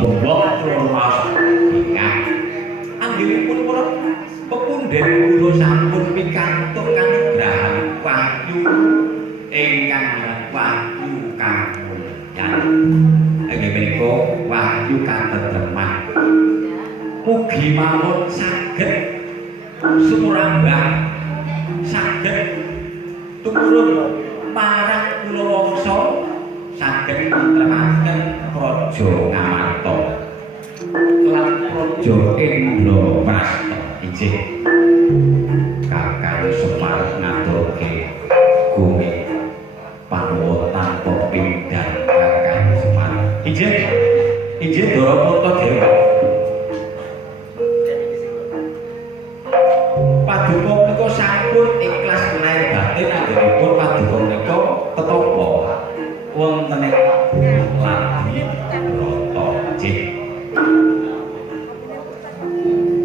bombok terus ingkang anggilipun para pepunden kula sampun pikantuk kanugrahan wahyu ingkang wahyu kamulyan inggih menika wahyu katentreman mugi mawon saged sumurambah saged tumurun marang kula wangsa saged nglemaken praja Ngamarta lan praja Indraprasta inggih Kakang Semar ngaturke gumih panuwun tanpa pindhan Kakang Semar inggih inggih Dara Dewa paduka menika sampun ikhlas lahir batin anggenipun paduka menika tetapa wonten ing Ladi Brata nggih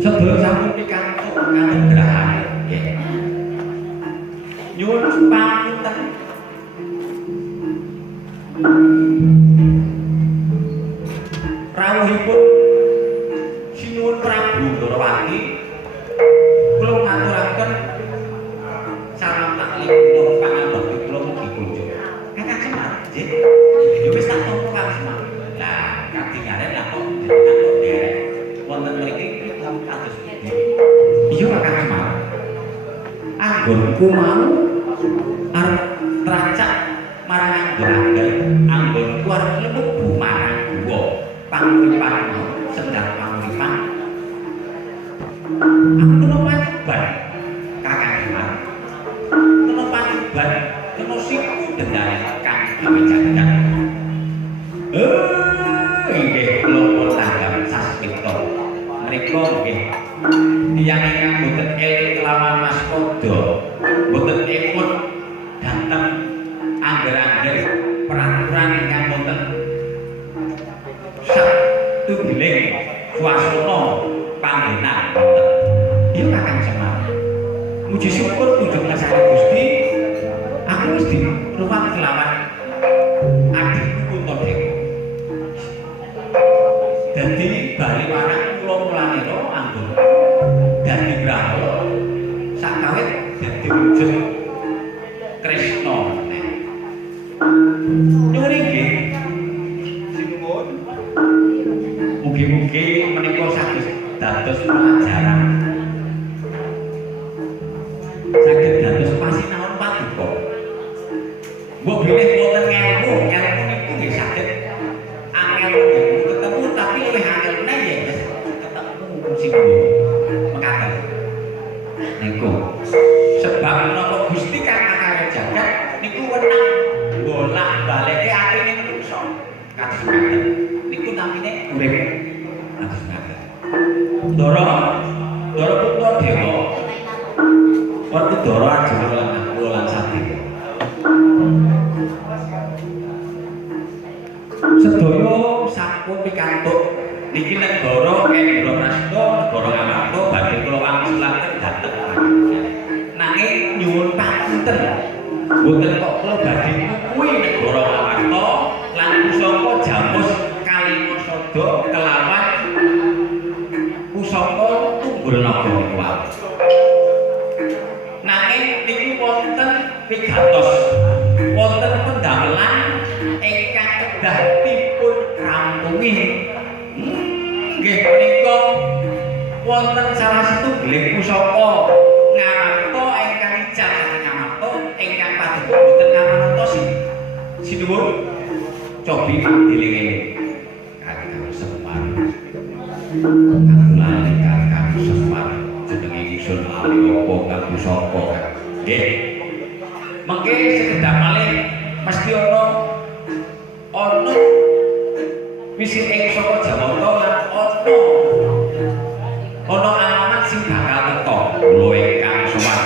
sedaya sampun pikantuk kanugrahan nggih nyuwun panuntun rawuhipun sinuwun Prabu Ndorowati kula ngaturaken salam taklim kula pangabekti kula mugi kunjuk Kakang Semar nggih ya wis tak tampa Kakang Semar lah kadingane lah kok jenengan kok derek wonten mriki kados pundi iya Kakang Semar anggonku mau arep tracak marang angger-angger anggonku arep mlebu marang guwa panguripan sendal panguripan aku kena pajuban Kakang Semar kena pajuban kena siku dendane kang gawe jagat inggih kula tanggap sasmita menika nggih tiyang ingkang boten eling kelawan waspada boten ikut dhateng angger-angger peraturan ingkang wonten satunggiling swasana panggenan wonten iya Kakang Semar muji syukur kunjuk ngasari Gusti aku wis diruwak kelawan adikku Kuntadewa dadi bali marang kula mulanira anggon dadi brahala sakawit dadi wujud Kresna nyuwun inggih sinuwun mugi-mugi menika saged dados pelajaran saged dados pasinaon paduka mbok bilih wonten ilmu niku nggih saged angel ketemu tapi luwih angel meneh ya ketemu singgung mekaten niku sebab menapa Gusti kang akare jagat niku wenang bolak-balike atine manungsa kados mekaten niku namine urip kados mekaten Ndara Puntadewa Warti Dara Arjuna lan kula lan Sadaya sedaya sampun pikantuk niki negara Indraprasta negara Ngamarta badhe kula wangi sulaken dhateng nanging nyuwun pamunten mboten kok kula badhe kuwi negara Ngamarta lan pusaka Jamus Kalimasada kelawan pusaka Tunggulnaga niku nanging niku wonten pigatos wonten pendamelan ingkang kedah dipun rampungi nggih menika wonten salah setunggiling pusaka Ngamarta ingkang ical Ngamarta ingkang paduka boten ngamananta sinuwun cobi dilingene Kakang Semar Kakang Kakang Semar jenenge ingsun ali apa kang pusaka nggih mengke sekedhap malih mesti ana wisi ing saka Jamata lan ana alamat sing bakal teka kula ingkang Semar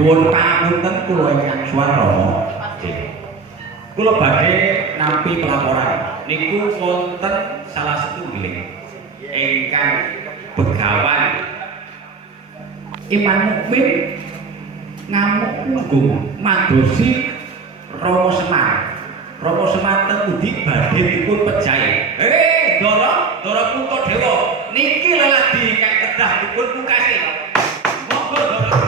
nyuwun pangapunten kula ingkang Swarana. Kula badhe nampi pelaporan niku wonten salah setunggiling ingkang begawan Iman Mukmin ngamuk punggung madosi Rama Semar. Rama Semar teng pundi badhe dipun pejahi. Ndara Puntadewa niki leladi ingkang kedah dipun pungkasi. Monggo Ndara.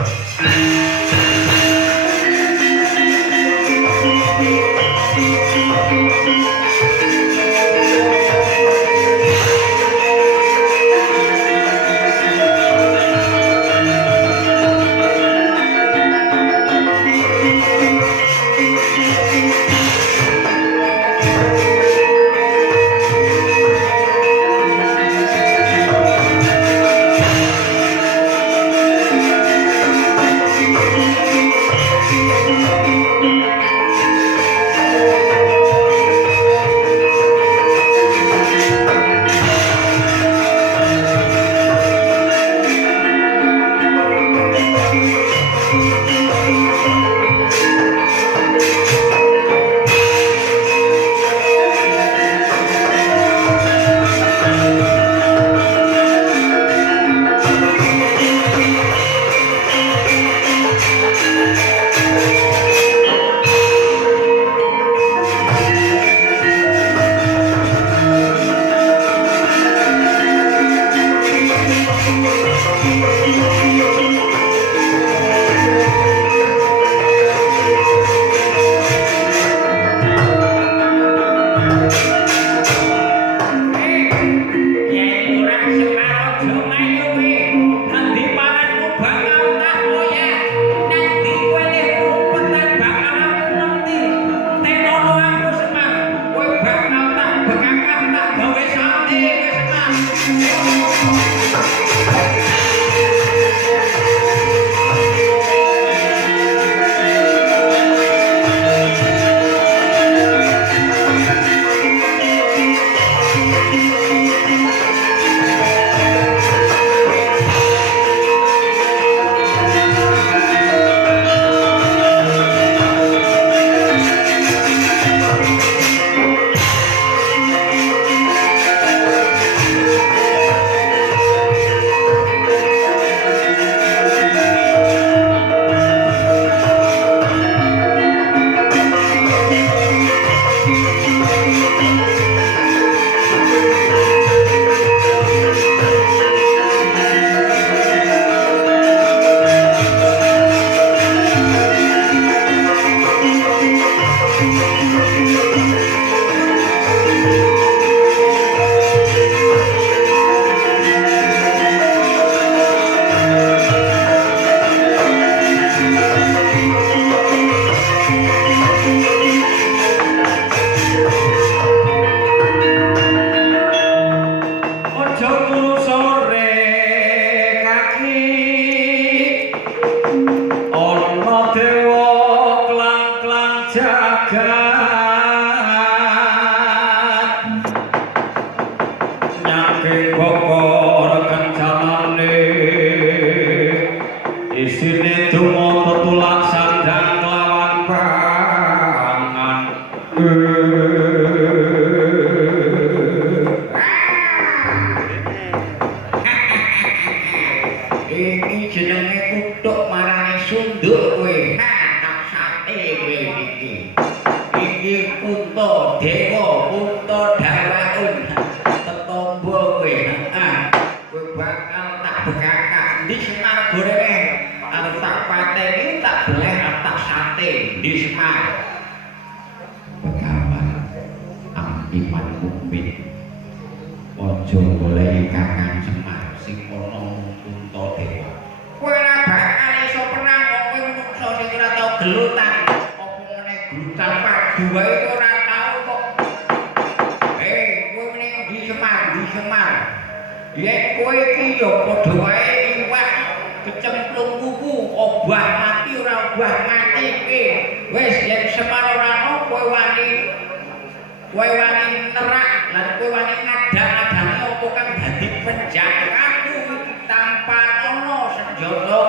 Tanpa ono senjata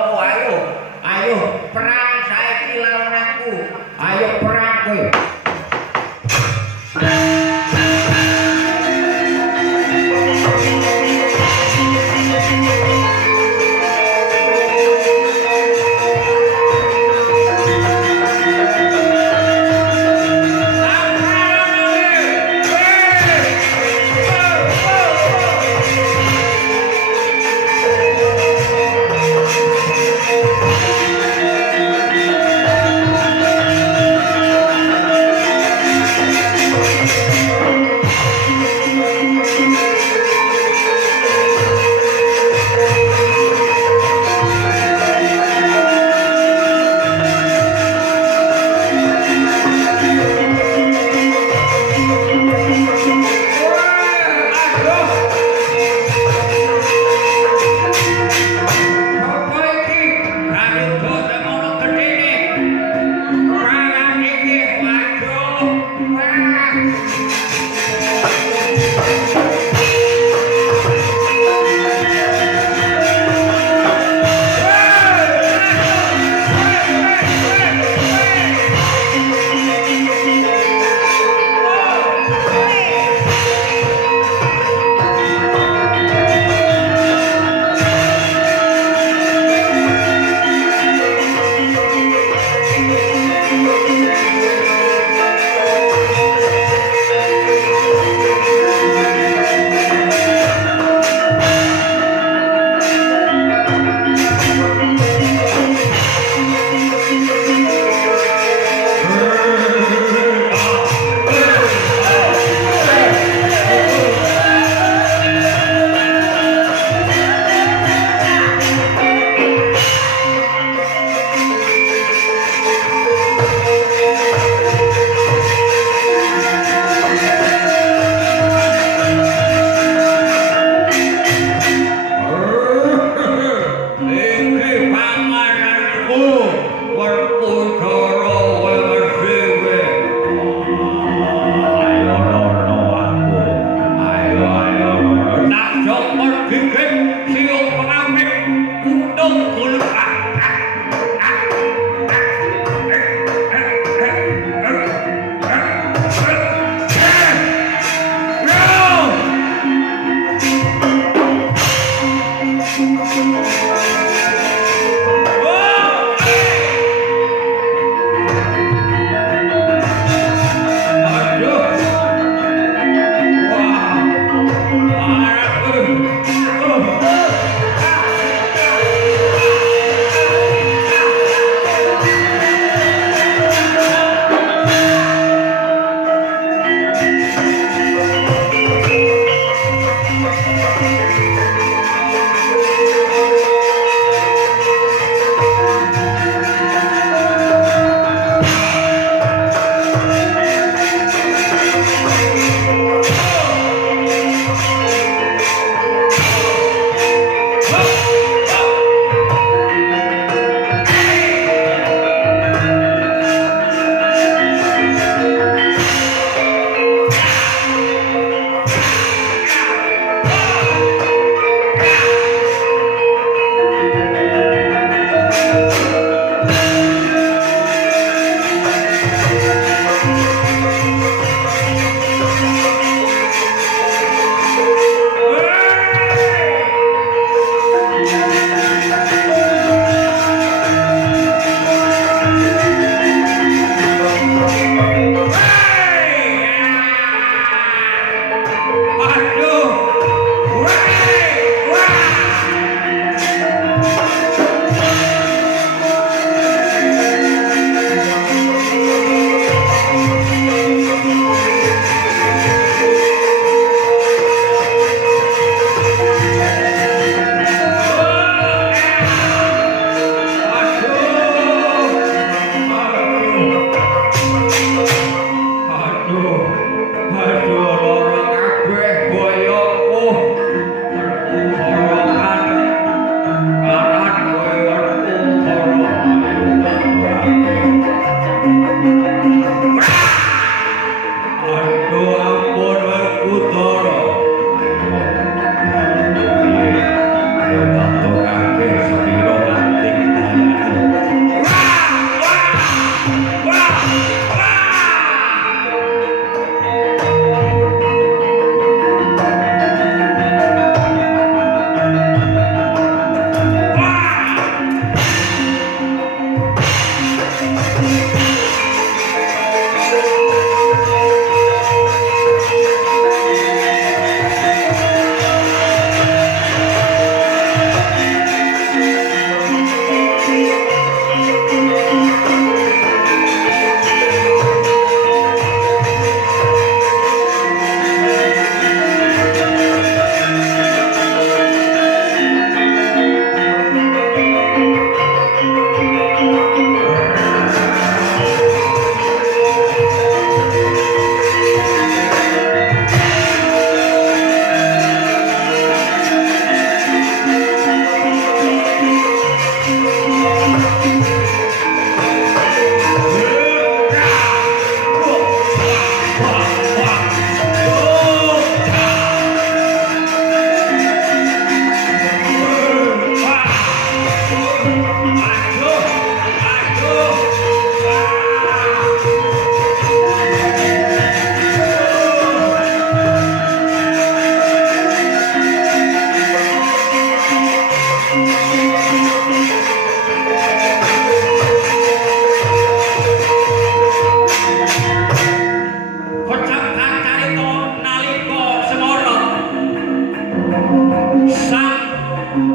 ayo perang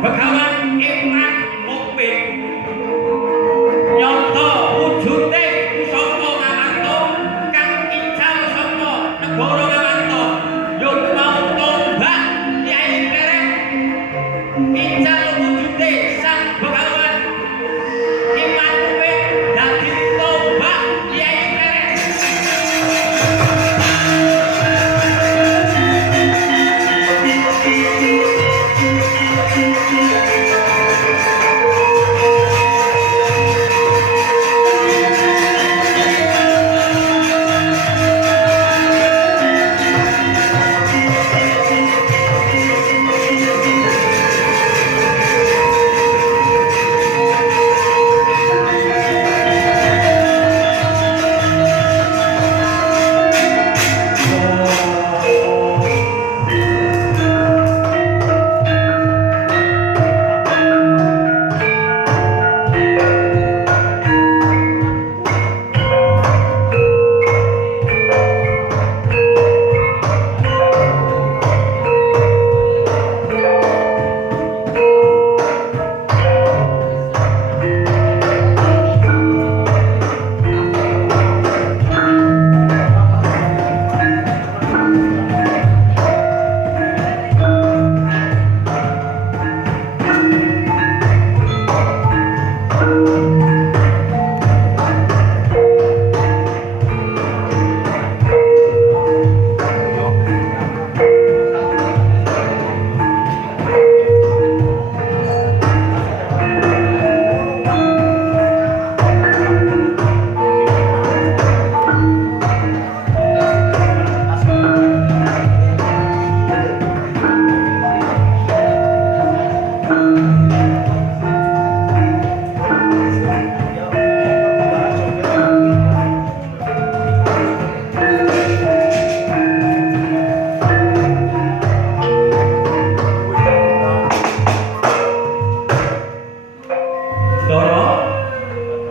Begawan Iwan Mukmin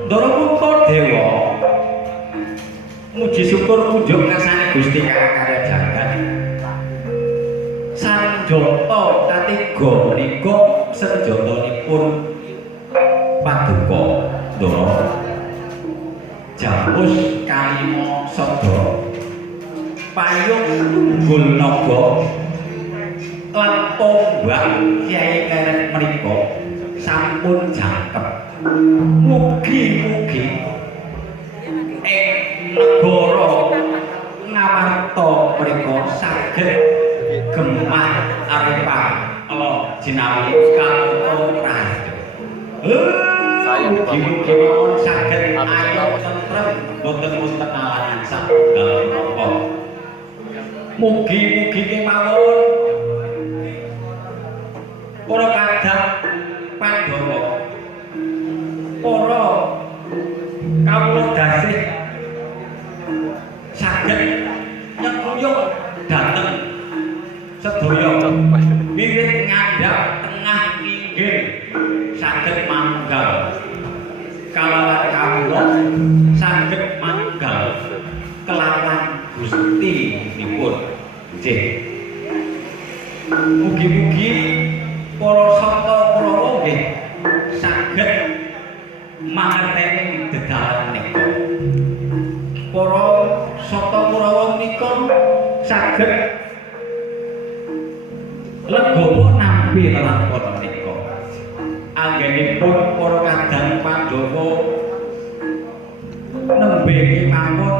Ndara Puntadewa muji syukur kunjuk kersane Gusti Karya Jagat. Sanjata katiga menika senjatanipun Paduka Ndara. Jampus kalima sada payung tunggul naga lan tombak Kyai Keret menika sampun jangkep. Mugi-mugi ing negara Ngamarta menika saged gemah arepa ala jinawi kaloro rahayu. Mugi-mugi mawon saged ayo tentrem boten wonten alangan satunggal menapa. Mugi-mugi kemawon para kadang Pandhawa, para kawula dasih saged nyekuyung dhateng sedaya wiwit ngandhap tengah inggil saged manggal kalawan kawula saged manggal kelawan Gusti nipun. Nggih. Mugi-mugi para santa Kurawa nggih saged mangerteni dedalan menika. Para santa Kurawa menika saged legowo nampi lelakon menika. Anggenipun para kadang Pandhawa nembe kemawon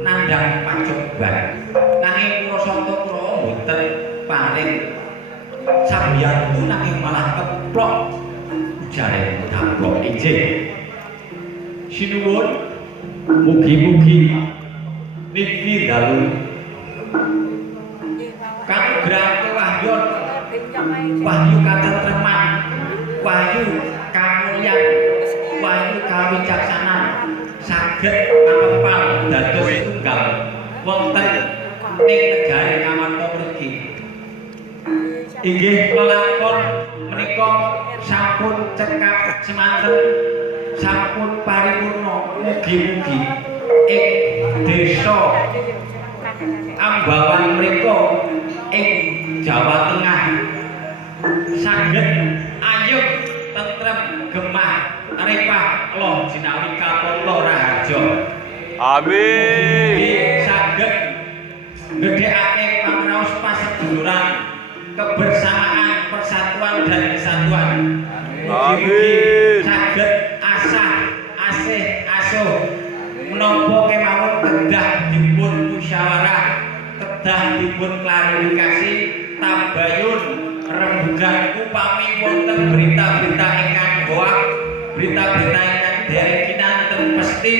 nandhang pacoban. Nanging para santa Kurawa boten paring sambiyantu nanging malah keplok jare taplok injih. Sinuwun mugi-mugi niki dalu kanugrahan wahyu wahyu katentreman wahyu kamulyan wahyu kawicaksanan saged manempal dados tunggal wonten ing negari Ngamarta mriki. Inggih lelakon menika sampun cekap semanten sampun paripurna. Mugi-mugi ing desa Ambawan mriko ing Jawa Tengah saged ayem tentrem gemah repah loh jinawi kapala raharja. Amin. Saged ngedhekake pangraos paseduluran, kebersamaan, persatuan dan kesatuan. Amin. Saged asah asih asuh menapa kemawon kedah dipun musyawarah, kedah dipun klarifikasi, tabayun rembugan upami wonten berita-berita ingkang hoak, berita-berita ingkang derekinanten pesti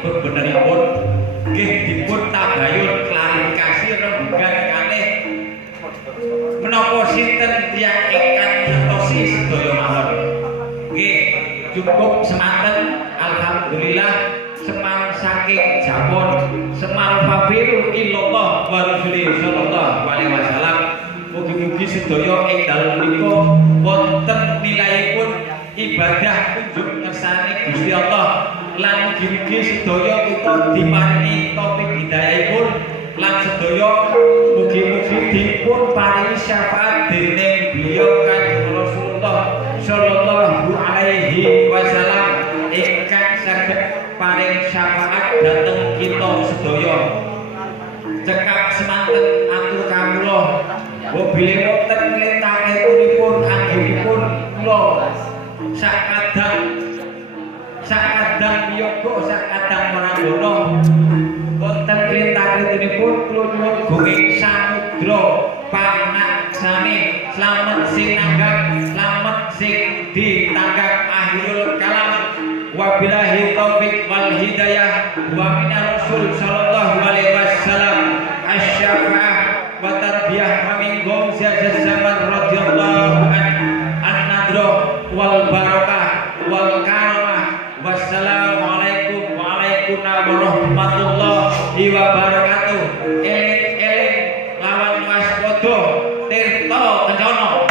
bebenaripun nggih dipun tabayun klarifikasi rembugan kalih menapa sinten tiyang ingkang ngertosi sedaya mawon. Nggih cukup semanten. Alhamdulillah semar saking Japon semar fabiru illallah wa rasulih sallallahu alaihi wasallam. Mugi-mugi sedaya ing dalem menika wonten nilaipun ibadah kunjuk ngersani Gusti Allah lan mugi-mugi sedaya kita diparingi taufik hidayahipun lan sedaya mugi-mugi dipun paringi syafaat dening beliau Kanjeng Rasulullah sallallahu alaihi wasallam ingkang saged paring syafaat dhateng kita sedaya. Cekap semanten atur kawula wobile wonten nglintangipun anggenipun kula sakadang yoga sakadang marangana wonten nglintangipun kula nyuwun gunging samudra pangaksane slamet sing nanggap slamet sing ditanggap akhirul kalam. Wabillahi taufik wal hidayah wa minar rasul sallallahu alaihi wasallam asy-syafa'ah wa tarbiyah amin gom ziyad zaman radhiyallahu an-nadra wal barakah wal karamah. Wassalamualaikum warahmatullahi wabarakatuh. Eling-eling lawan waspada tirta kencana.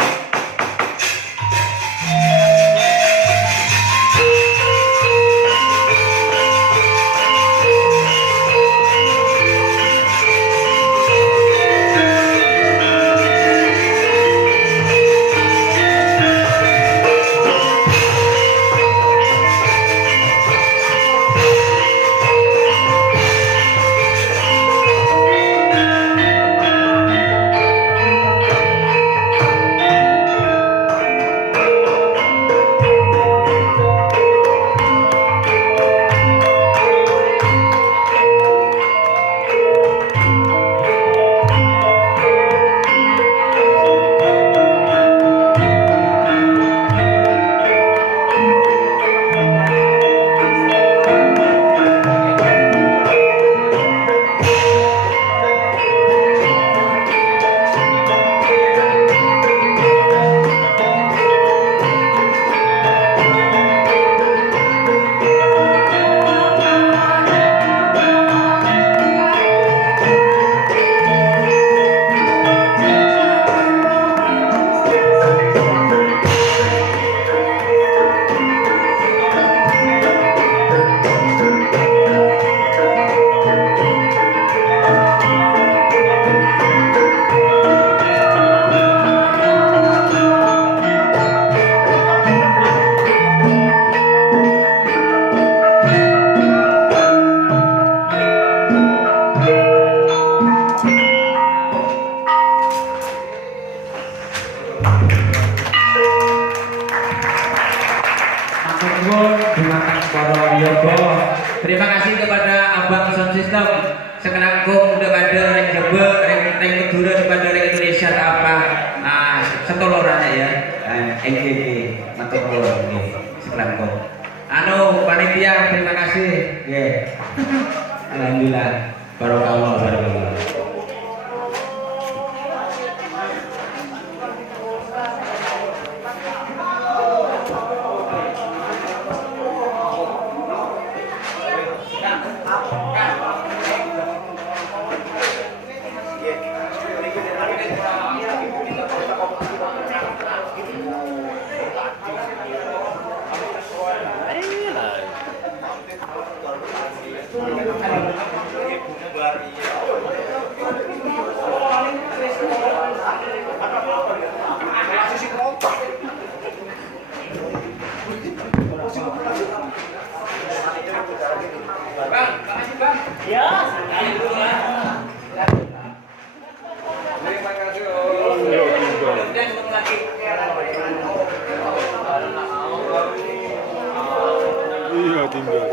Matur dimakan para yoga. Terima kasih kepada Abang Sound System sekelangkung kepada Reng Jebel, Reng Kedura kepada Reng Indonesia apa setoloran ya. NGG matur nuwun nggih sekelangkung. Anu panitia terima kasih nggih. Alhamdulillah barokah barokah. Iya tinggal.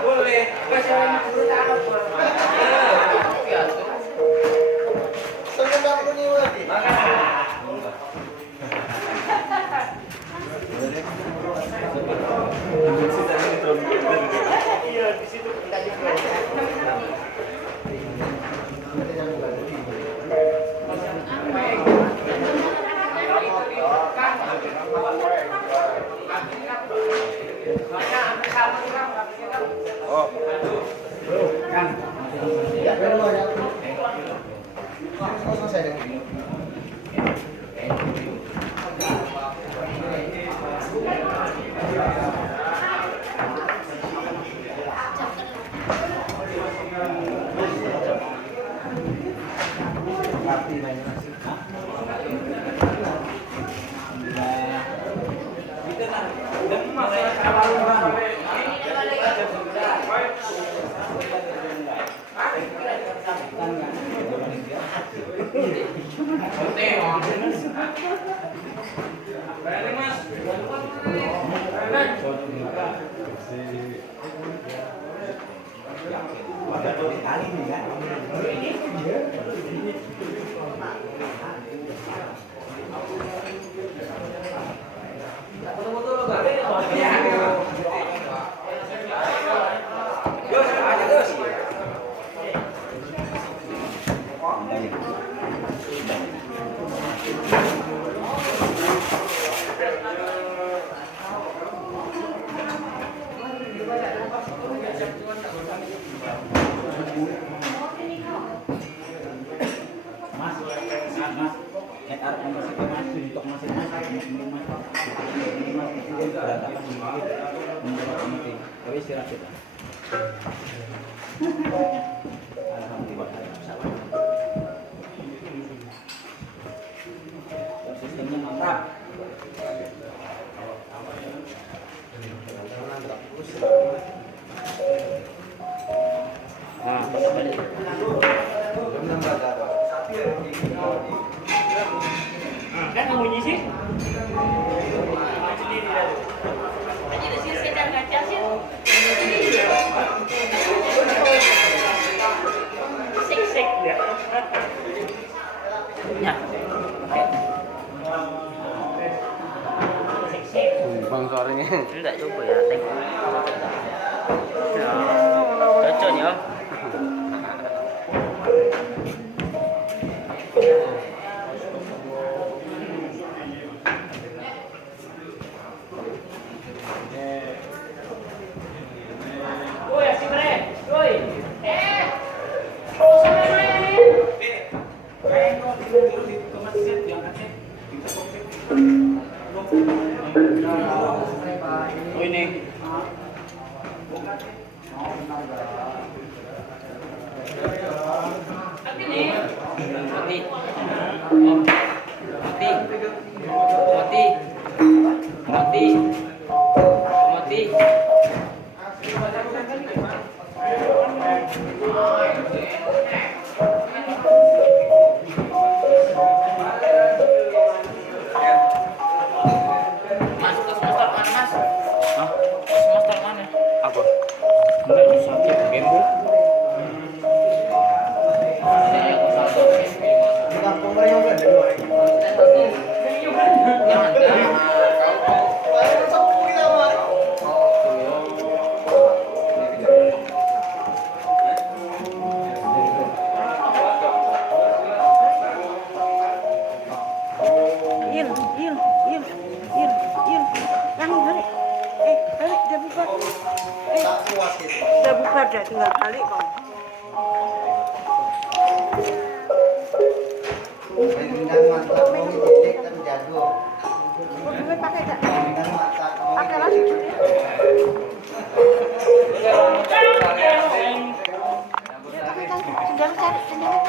Boleh. Sistemnya mantap. Kan bunyi sih. Sik ya. Ya. Bang suaranya. Enggak coba ya, tengok. Cocok ya. Oh ini. Mati. ada tinggal balik kok. Rendang mantap mau didik kan jadul. Gue pakai gak? Rendang mantap mau Pakai lagi. Pakai kan, sendal kan, sendal.